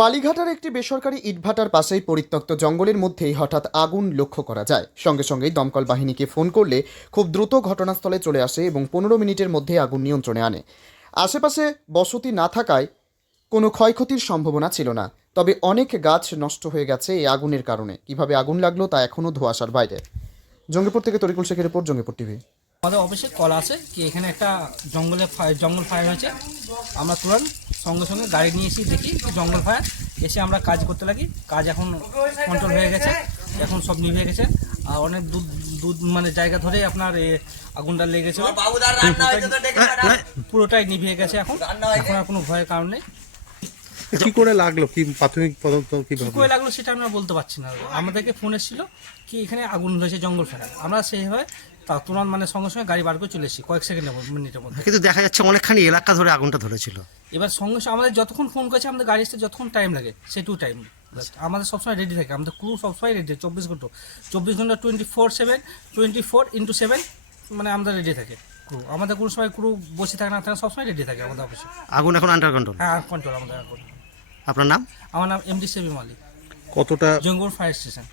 বালিঘাটার একটি বেসরকারি ইটভাটার পাশেই পরিত্যক্ত জঙ্গলের মধ্যেই হঠাৎ আগুন লক্ষ্য করা যায়। সঙ্গে সঙ্গেই দমকল বাহিনীকে ফোন করলে খুব দ্রুত ঘটনাস্থলে চলে আসে এবং 15 মিনিটের মধ্যে আগুন নিয়ন্ত্রণে আনে। আশেপাশে বসতি না থাকায় কোনো ক্ষয়ক্ষতির সম্ভাবনা ছিল না, তবে অনেক গাছ নষ্ট হয়ে গেছে এই আগুনের কারণে। কিভাবে আগুন লাগলো তা এখনও ধোঁয়াশার বাইরে। জঙ্গিপুর থেকে তরিকুল শেখের রিপোর্ট, জঙ্গিপুর টিভি। আমাদের অফিসে কল আসে কি এখানে একটা জঙ্গল ফায়ার হয়েছে। আমরা তুরন্ত সঙ্গে সঙ্গে গাড়ি নিয়ে এসে দেখি জঙ্গল ফায়ার, এসে আমরা কাজ করতে লাগি। কাজ এখন কন্ট্রোল হয়ে গেছে, এখন সব নিভে গেছে। আর অনেক দূর মানে জায়গা ধরে আপনার আগুনটা লেগেছে, পুরোটাই নিভে গেছে। এখন আর কোনো ভয়ের কারণ নেই। কি করে লাগলো, কি প্রাথমিক তদন্ত কী কিভাবে করে লাগলো সেটা আমরা বলতে পারছি না। আমাদেরকে ফোন এসেছিল কি এখানে আগুন হয়েছে জঙ্গল ফায়ার। আমরা সেইভাবে তা তুরন্ত মানে সঙ্গে সঙ্গে গাড়ি বার করে চলে এসেছি কয়েক মিনিটের মধ্যে। কিন্তু দেখা যাচ্ছে অনেকখানি এলাকা ধরে আগুনটা ধরেছিল। এবার সঙ্গে সঙ্গে আমাদের যতক্ষণ ফোন করেছে আমাদের গাড়ি আসতে যতক্ষণ টাইম লাগে সেটু টাইম আমাদের সবসময় রেডি থাকে। আমাদের ক্রু সবসময় রেডি, 24 ঘন্টা 24/7 মানে আমাদের রেডি থাকে ক্রু। আমাদের কোনো সময় ক্রু বসে থাকে না থাকে, সবসময় রেডি থাকে আমাদের অফিসে। আগুন এখন আন্ডার কন্ট্রোল। হ্যাঁ, কন্ট্রোল আমাদের এখন। আপনার নাম? আমার নাম এমডি সেবিম আলী, কতটা জঙ্গিপুর ফায়ার স্টেশন।